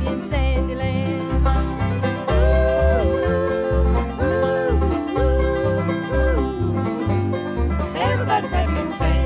happy in Sandyland. Everybody's happy in Sandyland.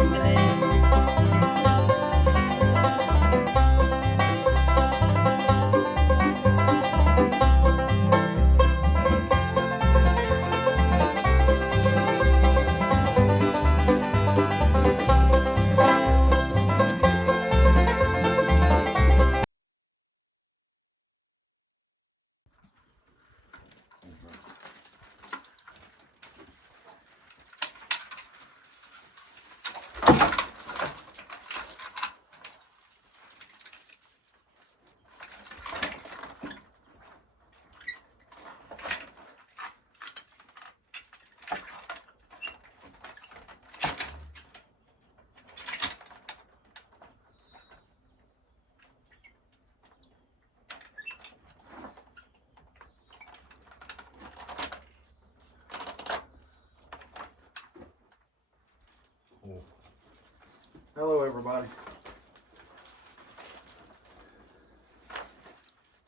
Hello everybody.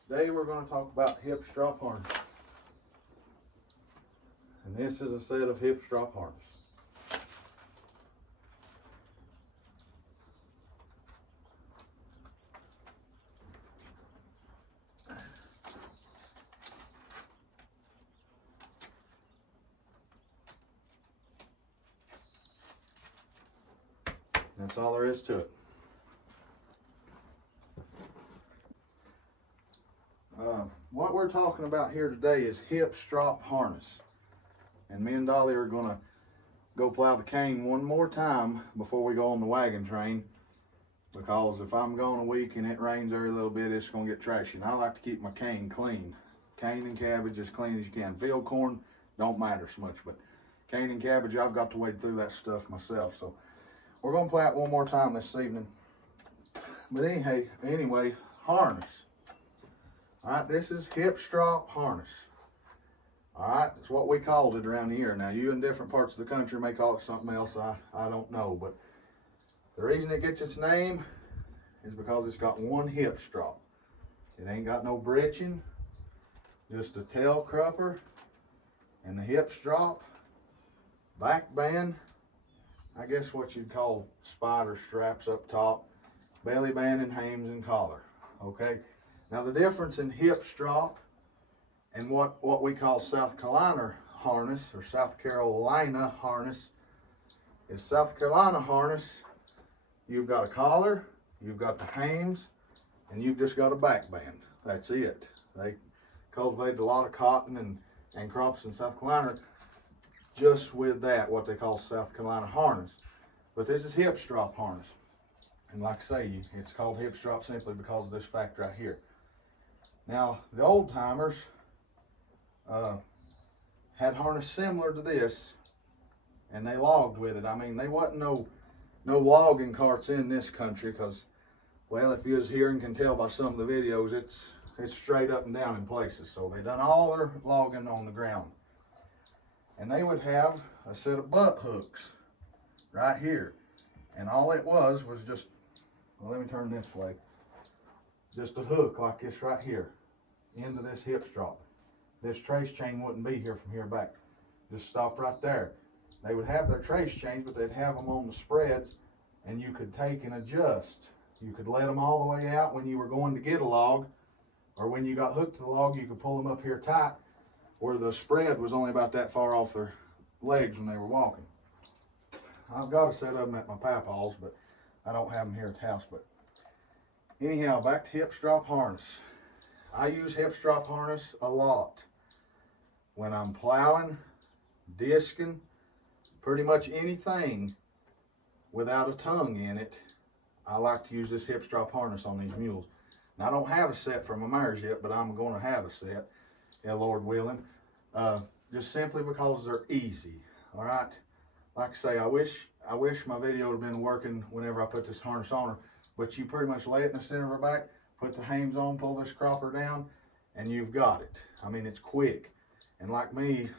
Today we're going to talk about hip strap harness. And this is a set of hip strap harness. That's all there is to it. What we're talking about here today is hip strap harness. And me and Dolly are going to go plow the cane one more time before we go on the wagon train. Because if I'm gone a week and it rains every little bit, it's going to get trashy. And I like to keep my cane clean. Cane and cabbage as clean as you can. Field corn don't matter so much, but cane and cabbage, I've got to wade through that stuff myself. So we're going to plow it one more time this evening. But anyway, harness. All right, this is hip strap harness. All right, it's what we called it around here. Now, you in different parts of the country may call it something else. I don't know, but the reason it gets its name is because it's got one hip strap. It ain't got no breeching, just a tail crupper and the hip strap, back band, I guess what you'd call spider straps up top, belly band and hames and collar, okay? Now the difference in hip strap and what we call South Carolina harness or South Carolina harness is South Carolina harness, you've got a collar, you've got the hames, and you've just got a back band. That's it. They cultivated a lot of cotton and crops in South Carolina just with that, what they call South Carolina harness. But this is hip strap harness. And like I say, it's called hip strap simply because of this fact right here. Now, the old timers had harness similar to this, and they logged with it. I mean, they wasn't no logging carts in this country because, well, if you was here and can tell by some of the videos, it's straight up and down in places. So they done all their logging on the ground. And they would have a set of butt hooks right here. And all it was just, well, let me turn this way. Just a hook like this right here into this hip strap. This trace chain wouldn't be here from here back. Just stop right there. They would have their trace chains, but they'd have them on the spreads, and you could take and adjust. You could let them all the way out when you were going to get a log, or when you got hooked to the log, you could pull them up here tight, where the spread was only about that far off their legs when they were walking. I've got a set of them at my papa's, but I don't have them here at the house. But anyhow, back to hip strap harness. I use hip strap harness a lot when I'm plowing, disking, pretty much anything without a tongue in it. I like to use this hip strap harness on these mules. Now, I don't have a set for my mares yet, but I'm going to have a set, Lord willing, just simply because they're easy. All right, like I say, I wish my video would have been working whenever I put this harness on her, but you pretty much lay it in the center of her back, put the hames on, pull this cropper down, and you've got it. I mean, it's quick. And like me,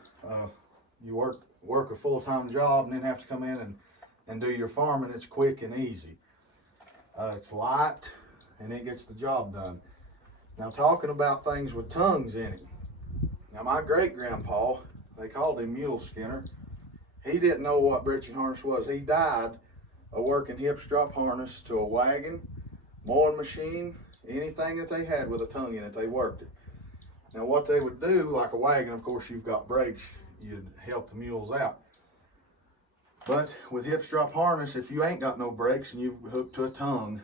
you work a full-time job and then have to come in and do your farming. It's quick and easy. It's light and it gets the job done. Now, talking about things with tongues in him. Now, my great-grandpa, they called him Mule Skinner. He didn't know what breeching harness was. He died of working hip strap harness to a wagon, mowing machine, anything that they had with a tongue in it, they worked it. Now, what they would do, like a wagon, of course, you've got brakes, you'd help the mules out. But with hip strap harness, if you ain't got no brakes and you've hooked to a tongue,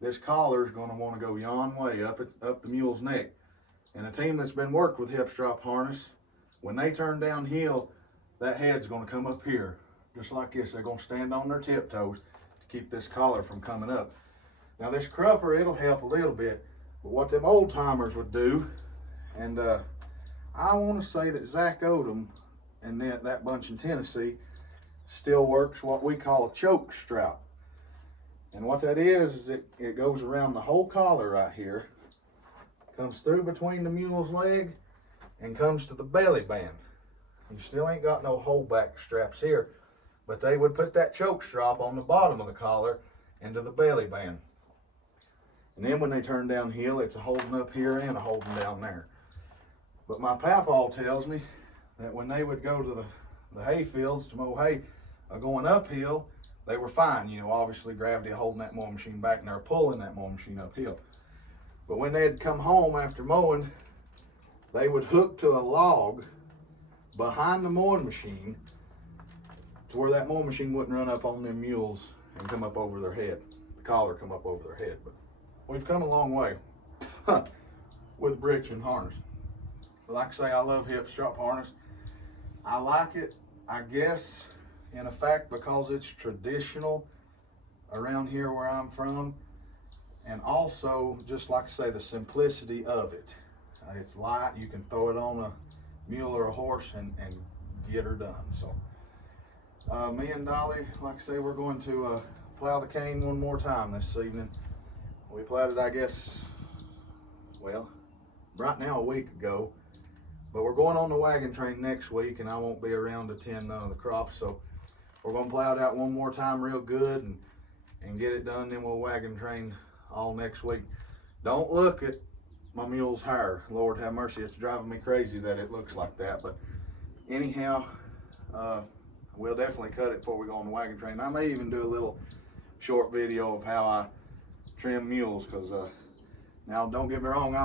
this collar is going to want to go yon way up the mule's neck. And a team that's been worked with hip strap harness, when they turn downhill, that head's going to come up here, just like this. They're going to stand on their tiptoes to keep this collar from coming up. Now, this crupper, it'll help a little bit, but what them old timers would do, and I want to say that Zach Odom and that bunch in Tennessee still works what we call a choke strap. And what that is it goes around the whole collar right here, comes through between the mule's leg, and comes to the belly band. You still ain't got no holdback straps here, but they would put that choke strap on the bottom of the collar into the belly band. And then when they turn downhill, it's a holding up here and a holding down there. But my papaw tells me that when they would go to the hay fields to mow hay, going uphill, they were fine. You know, obviously gravity holding that mowing machine back, and they're pulling that mowing machine uphill. But when they'd come home after mowing, they would hook to a log behind the mowing machine to where that mowing machine wouldn't run up on them mules and come up over their head. The collar come up over their head. But we've come a long way with breeching harness. But like I say, I love hip strap harness. I like it, I guess, in effect, because it's traditional around here where I'm from. And also, just like I say, the simplicity of it. It's light, you can throw it on a mule or a horse and get her done. So, me and Dolly, like I say, we're going to plow the cane one more time this evening. We plowed it, I guess, well, right now a week ago. But we're going on the wagon train next week, and I won't be around to tend none of the crops. So we're going to plow it out one more time real good and get it done. Then we'll wagon train all next week. Don't look at my mule's hair. Lord have mercy, it's driving me crazy that it looks like that. But anyhow, we'll definitely cut it before we go on the wagon train. I may even do a little short video of how I trim mules, because now don't get me wrong,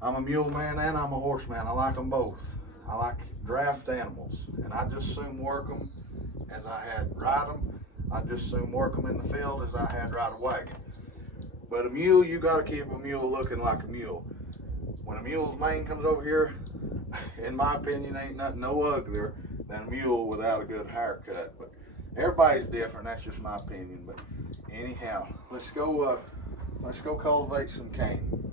I'm a mule man and I'm a horse man. I like them both. I like draft animals, and I just soon work them as I had ride them. I just soon work them in the field as I had ride a wagon. But a mule, you got to keep a mule looking like a mule. When a mule's mane comes over here, in my opinion, ain't nothing no uglier than a mule without a good haircut. But everybody's different. That's just my opinion. But anyhow, let's go cultivate some cane.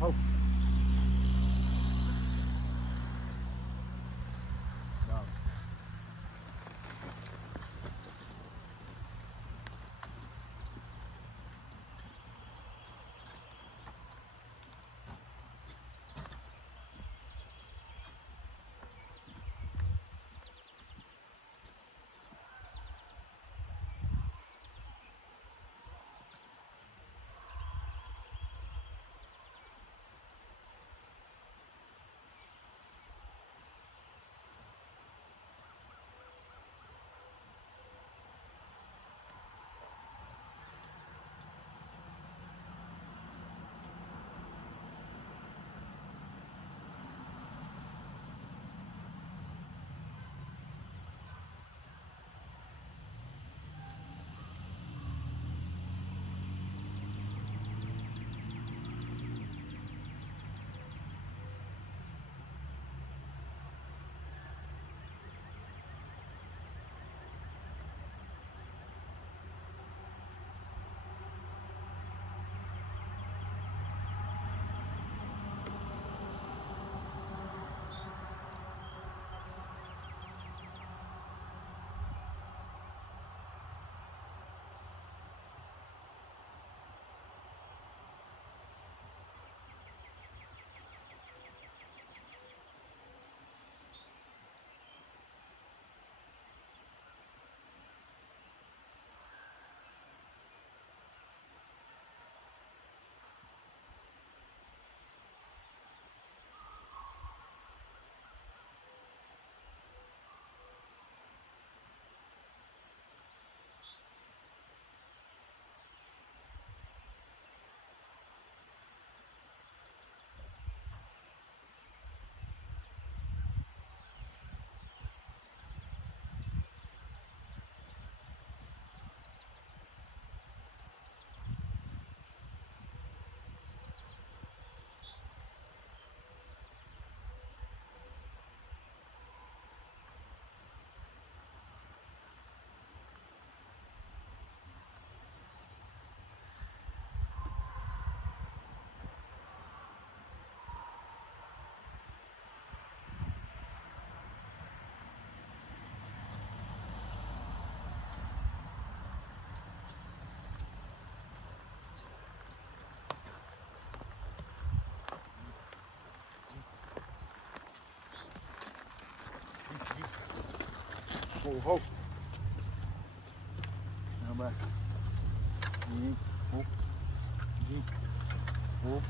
ho. Dolly. Ho, ho. Now back. Ho, ho, ho, ho.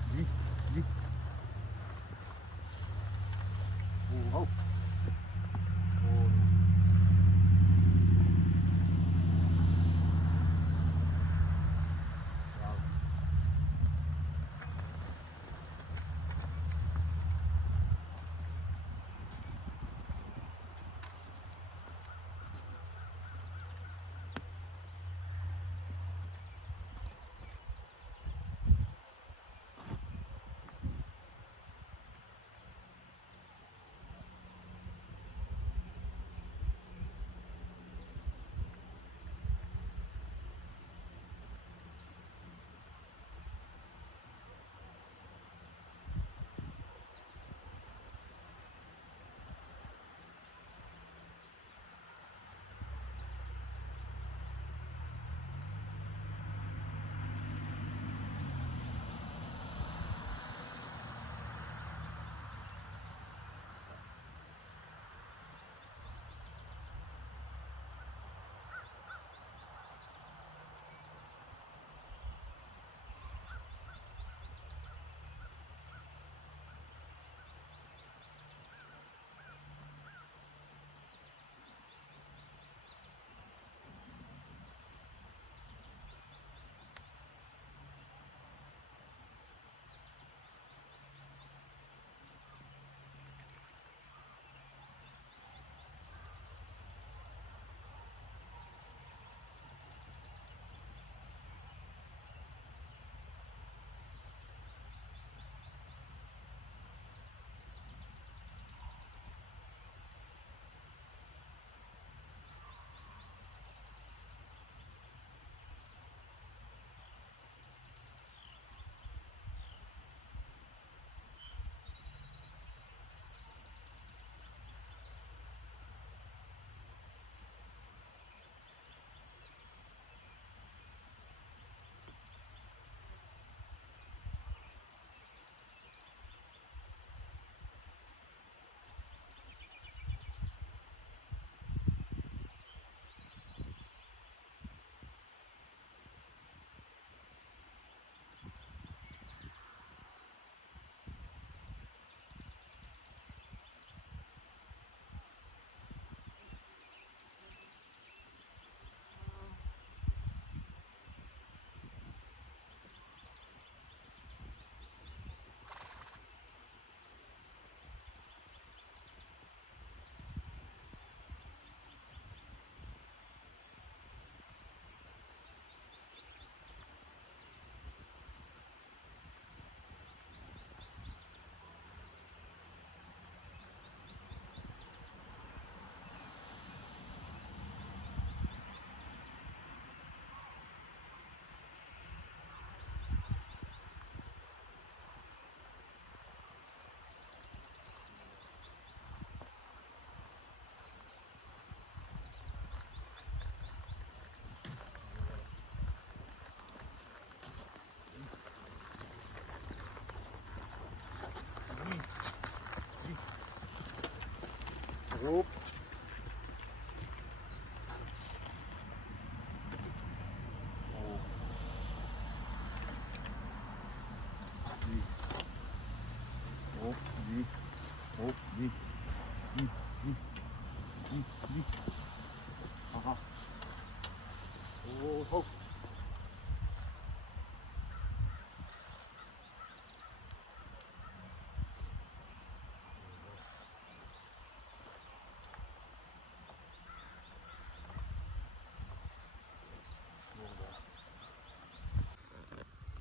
Whoop.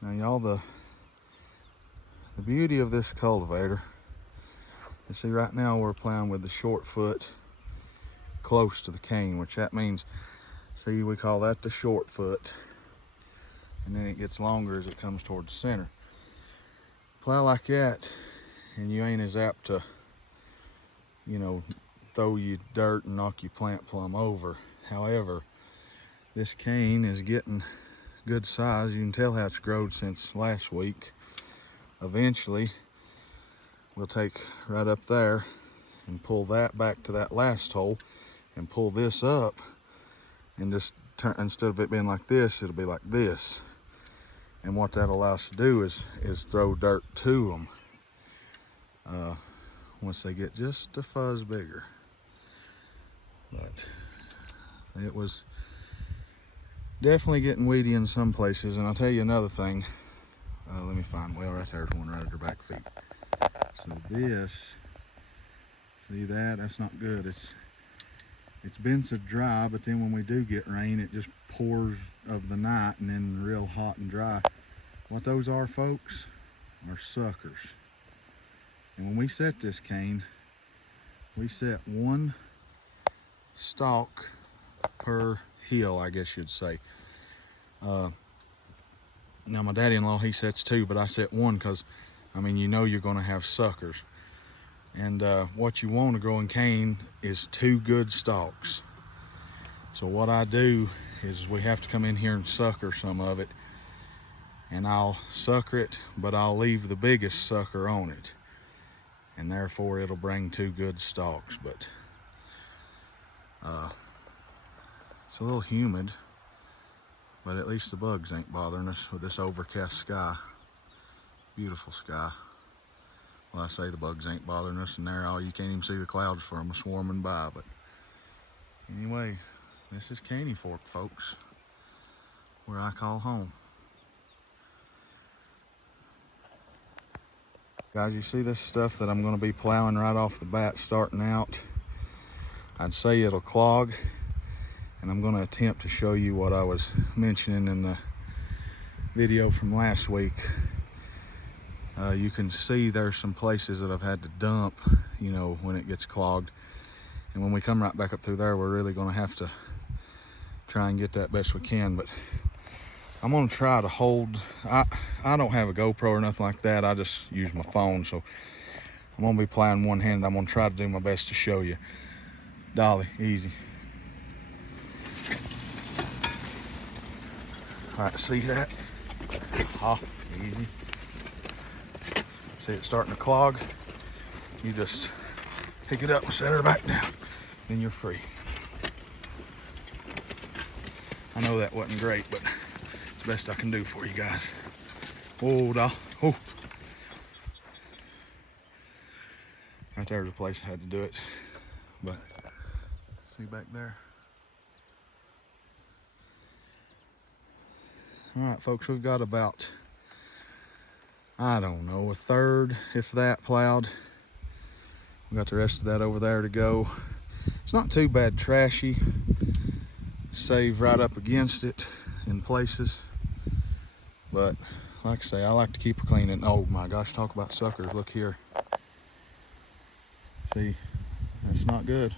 Now y'all, the beauty of this cultivator, you see right now we're plowing with the short foot close to the cane, which that means, see, we call that the short foot, and then it gets longer as it comes towards the center. Plow like that and you ain't as apt to, you know, throw you dirt and knock your plant plumb over. However, this cane is getting good size. You can tell how it's grown since last week. Eventually we'll take right up there and pull that back to that last hole and pull this up and just turn, instead of it being like this, it'll be like this. And what that allows us to do is throw dirt to them once they get just a fuzz bigger. But it was definitely getting weedy in some places. And I'll tell you another thing. Let me find, well, right there's one right at her back feet. So this, see that? That's not good. It's been so dry, but then when we do get rain, it just pours of the night and then real hot and dry. What those are, folks, are suckers. And when we set this cane, we set one stalk per hill, I guess you'd say. Now my daddy-in-law, he sets two, but I set one because, I mean, you know you're gonna have suckers. And what you want to grow in cane is two good stalks. So what I do is we have to come in here and sucker some of it. And I'll sucker it, but I'll leave the biggest sucker on it. And therefore it'll bring two good stalks. But it's a little humid, but at least the bugs ain't bothering us with this overcast sky. Beautiful sky. Well, I say the bugs ain't bothering us, and there, you can't even see the clouds for them swarming by. But anyway, this is Caney Fork, folks, where I call home. Guys, you see this stuff that I'm going to be plowing right off the bat starting out? I'd say it'll clog, and I'm going to attempt to show you what I was mentioning in the video from last week. You can see there's some places that I've had to dump, you know, when it gets clogged. And when we come right back up through there, we're really going to have to try and get that best we can. But I'm going to try to hold, I don't have a GoPro or nothing like that. I just use my phone. So I'm going to be plowing one hand. I'm going to try to do my best to show you. Dolly, easy. All right, see that? Ah, easy. See it starting to clog? You just pick it up and set her back down. Then you're free. I know that wasn't great, but it's the best I can do for you guys. Oh, Doll. Oh. Right there's a place I had to do it. But see back there? All right, folks, we've got about, I don't know, a third, if that, plowed. We got the rest of that over there to go. It's not too bad trashy. Save right up against it in places. But like I say, I like to keep her clean. And oh my gosh, talk about suckers. Look here. See, that's not good.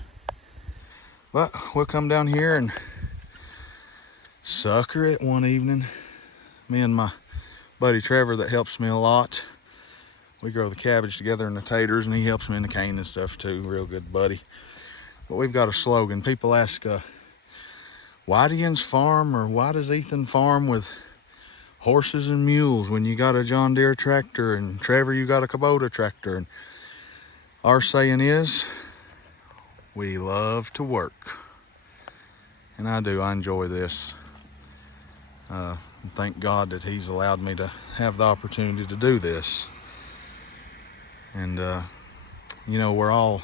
But we'll come down here and sucker it one evening. Me and my buddy Trevor that helps me a lot. We grow the cabbage together and the taters, and he helps me in the cane and stuff too. Real good buddy. But we've got a slogan. People ask, why do you farm, or why does Ethan farm with horses and mules when you got a John Deere tractor, and Trevor, you got a Kubota tractor? And our saying is, we love to work. And I do, I enjoy this. Thank God that he's allowed me to have the opportunity to do this. And you know, we're all,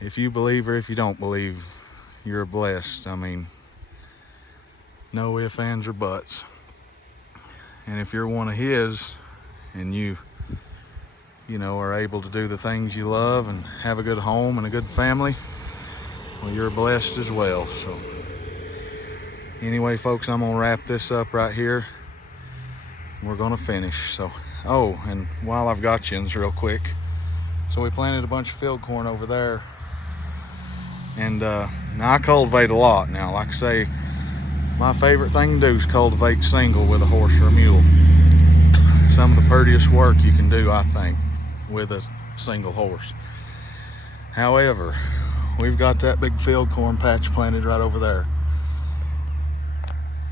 if you believe or if you don't believe, you're blessed. I mean, no ifs, ands, or buts. And if you're one of his and you know, are able to do the things you love and have a good home and a good family, well, you're blessed as well. So anyway, folks, I'm gonna wrap this up right here. We're gonna finish. So, oh, and while I've got you, real quick, so we planted a bunch of field corn over there, and now I cultivate a lot. Now, like I say, my favorite thing to do is cultivate single with a horse or a mule. Some of the prettiest work you can do, I think, with a single horse. However, we've got that big field corn patch planted right over there,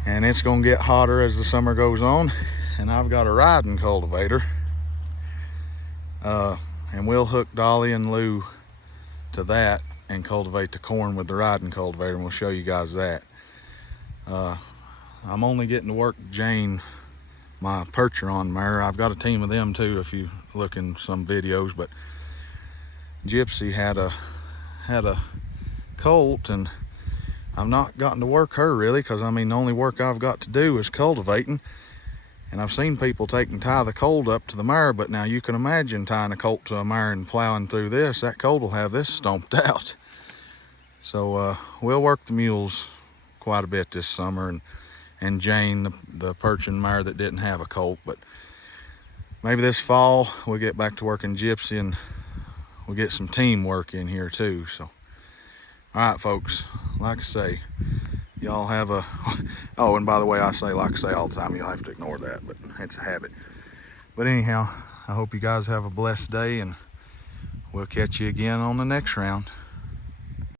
and it's gonna get hotter as the summer goes on, and I've got a riding cultivator, and we'll hook Dolly and Lou to that and cultivate the corn with the riding cultivator, and we'll show you guys that. I'm only getting to work Jane, my Percheron mare. I've got a team of them too if you look in some videos, but Gypsy had a colt, and I've not gotten to work her really, because I mean the only work I've got to do is cultivating. And I've seen people take and tie the colt up to the mare, but now you can imagine tying a colt to a mare and plowing through this. That colt will have this stomped out. So we'll work the mules quite a bit this summer, and Jane, the Percheron mare that didn't have a colt. But maybe this fall we'll get back to working Gypsy, and we'll get some teamwork in here too. So, all right, folks, like I say, y'all have a, oh, and by the way, I say like I say all the time, you'll have to ignore that, but it's a habit. But anyhow, I hope you guys have a blessed day, and we'll catch you again on the next round.